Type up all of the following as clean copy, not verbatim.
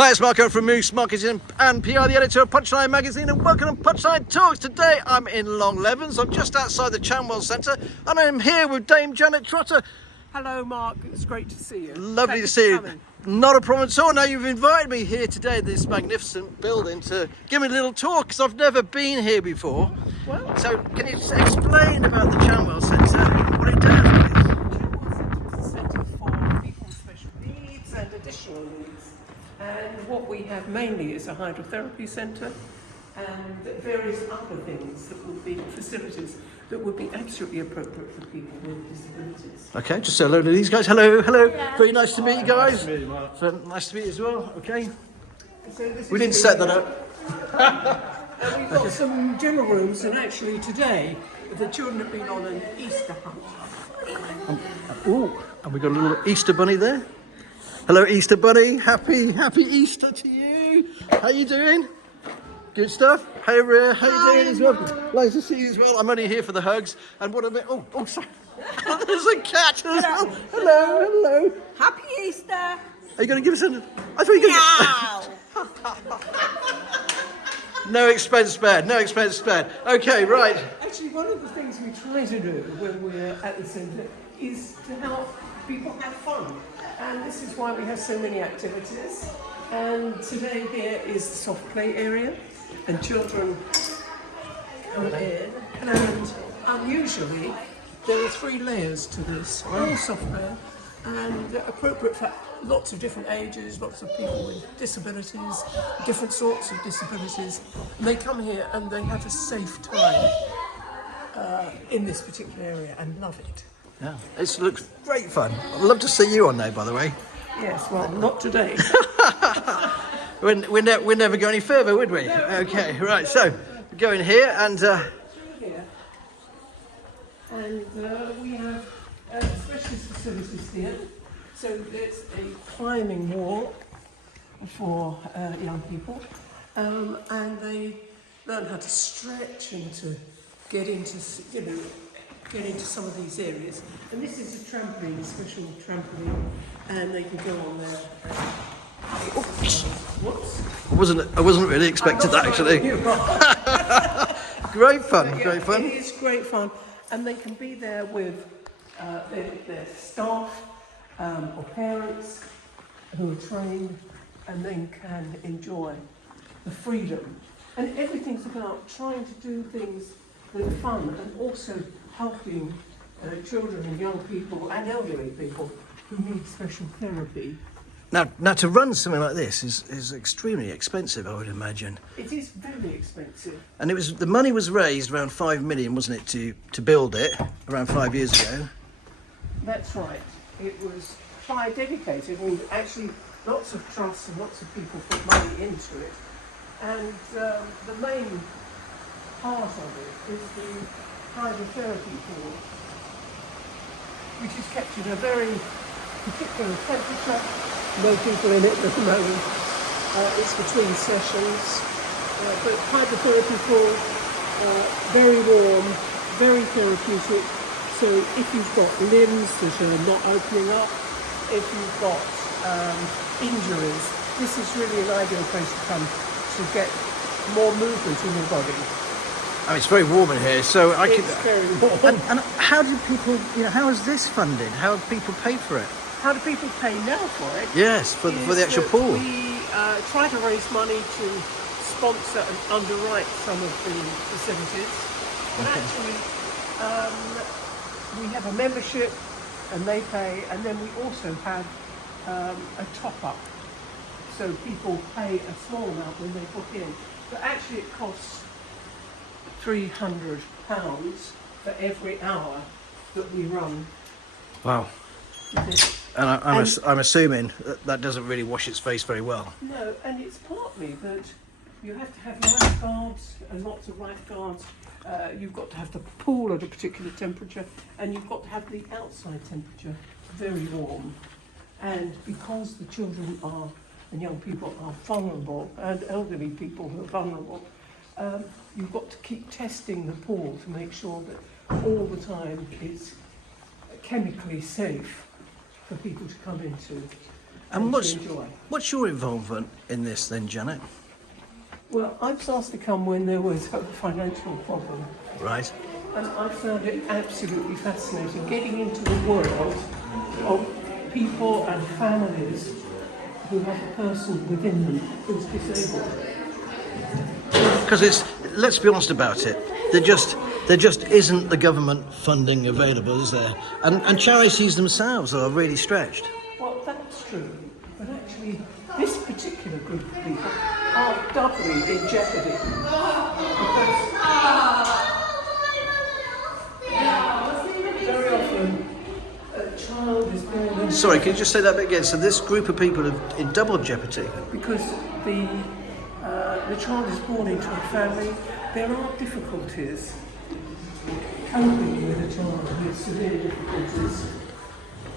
Hi, it's Mark Owen from Moose Marketing and PR, the editor of Punchline magazine, and welcome to Punchline Tours. Today I'm in Longlevens. I'm just outside the Chamwell Centre and I'm here with Dame Janet Trotter. Hello Mark, it's great to see you. Lovely to see you. Not a problem at all. Now you've invited me here today to this magnificent building to give me a little tour because I've never been here before. Well, so can you just explain about the Chamwell Centre and what it does? Chamwell Centre is a centre for people with special needs and additional needs. And what we have mainly is a hydrotherapy centre and various other things that would be facilities that would be absolutely appropriate for people with disabilities. Okay, just say hello to these guys. Hello, hello. Yeah. Very nice to meet you guys. Nice to meet you, Mark. So, nice to meet you as well. Okay. So this We is didn't the, set that up. And we've got some general rooms, and actually today the children have been on an Easter hunt. Ooh, and we've got a little Easter bunny there. Hello, Easter bunny. Happy Easter to you. How you doing? Good stuff. Hey, Rhea. How you doing as well? Nice to see you as well. I'm only here for the hugs. And what a bit. Oh, sorry. There's a cat as well. Hello. Happy Easter! Are you going to give us a? I thought you were going to. No expense spared. No expense spared. Okay, right. Actually, one of the things we try to do when we're at the centre is to help people have fun. And this is why we have so many activities. And today here is the soft play area. And children come in. And unusually, there are 3 layers to this. All soft play. And appropriate for lots of different ages, lots of people with disabilities, different sorts of disabilities. And they come here and they have a safe time in this particular area and love it. Yeah, it looks great fun. I'd love to see you on there, by the way. Yes, well, not today. We'd never go any further, would we? Okay, right. So we go in here and. Here. And we have specialist facilities here. So there's a climbing wall for young people, and they learn how to stretch and to get into some of these areas. And this is a trampoline, a special trampoline, and they can go on there. Whoops! I wasn't really expecting that actually. Great fun, Yeah, great fun. It is great fun, and they can be there with their staff or parents who are trained, and then can enjoy the freedom. And everything's about trying to do things that are fun and also helping children and young people and elderly people who need special therapy. Now to run something like this is extremely expensive, I would imagine. It is very expensive. And the money was raised around 5 million, wasn't it, to build it around 5 years ago? That's right. It was dedicated. I mean, actually, lots of trusts and lots of people put money into it. And the main part of it is the hydrotherapy pool, which is kept in a very particular temperature. No people in it at the moment. It's between sessions. But hydrotherapy pool, very warm, very therapeutic. So if you've got limbs that are not opening up, if you've got injuries, this is really an ideal place to come to get more movement in your body. I mean, it's very warm in here, so I can. It's very warm. And how do people? How is this funded? How do people pay for it? How do people pay now for it? Yes, for the actual pool. We try to raise money to sponsor and underwrite some of the facilities. But actually, we have a membership and they pay, and then we also have a top-up. So people pay a small amount when they book in. But actually it costs £300 for every hour that we run. Wow. And I'm assuming that doesn't really wash its face very well. No, and it's partly that you have to have lifeguards, and lots of lifeguards. You've got to have the pool at a particular temperature, and you've got to have the outside temperature very warm. And because the children and young people are vulnerable, and elderly people who are vulnerable, you've got to keep testing the pool to make sure that all the time it's chemically safe for people to come into. And to enjoy. what's your involvement in this then, Janet? Well, I was asked to come when there was a financial problem, Right. and I found it absolutely fascinating getting into the world of people and families who have a person within them who's disabled. Because let's be honest about it, there just isn't the government funding available, is there? And charities themselves are really stretched. Well, that's true, but actually this particular group of people are doubly in jeopardy because very often a child is born in... Sorry, can you just say that bit again? So this group of people are in double jeopardy? Because the child is born into a family, there are difficulties coping with a child with severe difficulties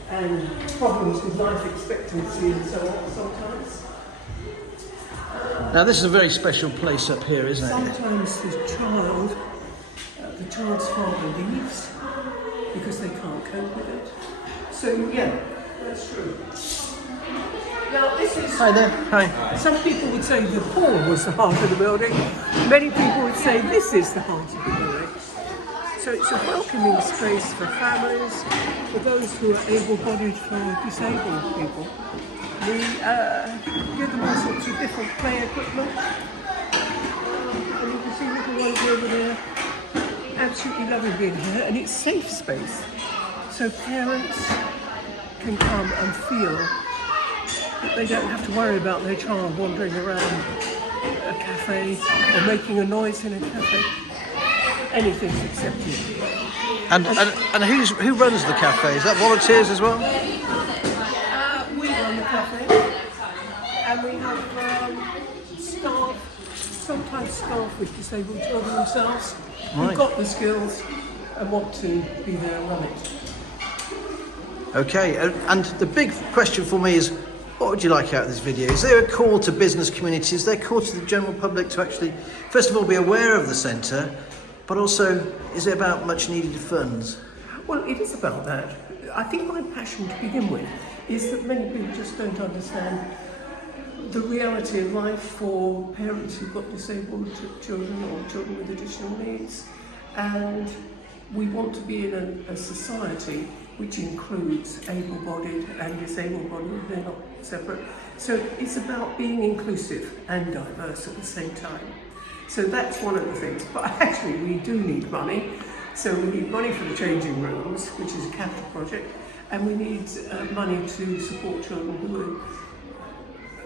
and problems with life expectancy and so on sometimes. Now this is a very special place up here, isn't it? Sometimes the child's father leaves because they can't cope with it. So yeah, that's true. Now this is... Hi there. Hi. Some people would say the hall was the heart of the building. Many people would say this is the heart of the building. So it's a welcoming space for families, for those who are able-bodied, for disabled people. We give them all sorts of different play equipment. And you can see little ones over there absolutely loving being here. And it's safe space. So parents can come and feel that they don't have to worry about their child wandering around a cafe or making a noise in a cafe. Anything's accepted. And who runs the cafe? Is that volunteers as well? We run the cafe, and we have staff, sometimes staff with disabled children themselves, Right. who've got the skills and want to be there and run it. Okay, and the big question for me is, what would you like out of this video? Is there a call to business communities? Is there a call to the general public to actually, first of all, be aware of the centre, but also, is it about much needed funds? Well, it is about that. I think my passion to begin with is that many people just don't understand the reality of life for parents who've got disabled children or children with additional needs. And we want to be in a society which includes able-bodied and disabled-bodied, they're not separate. So it's about being inclusive and diverse at the same time. So that's one of the things. But actually we do need money. So we need money for the changing rooms, which is a capital project, and we need money to support children who are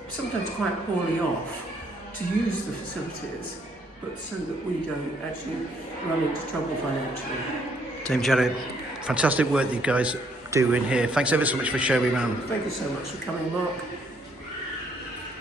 sometimes quite poorly off to use the facilities, but so that we don't actually run into trouble financially. Dame Janet, fantastic work that you guys do in here. Thanks ever so much for showing me around. Thank you so much for coming, Mark.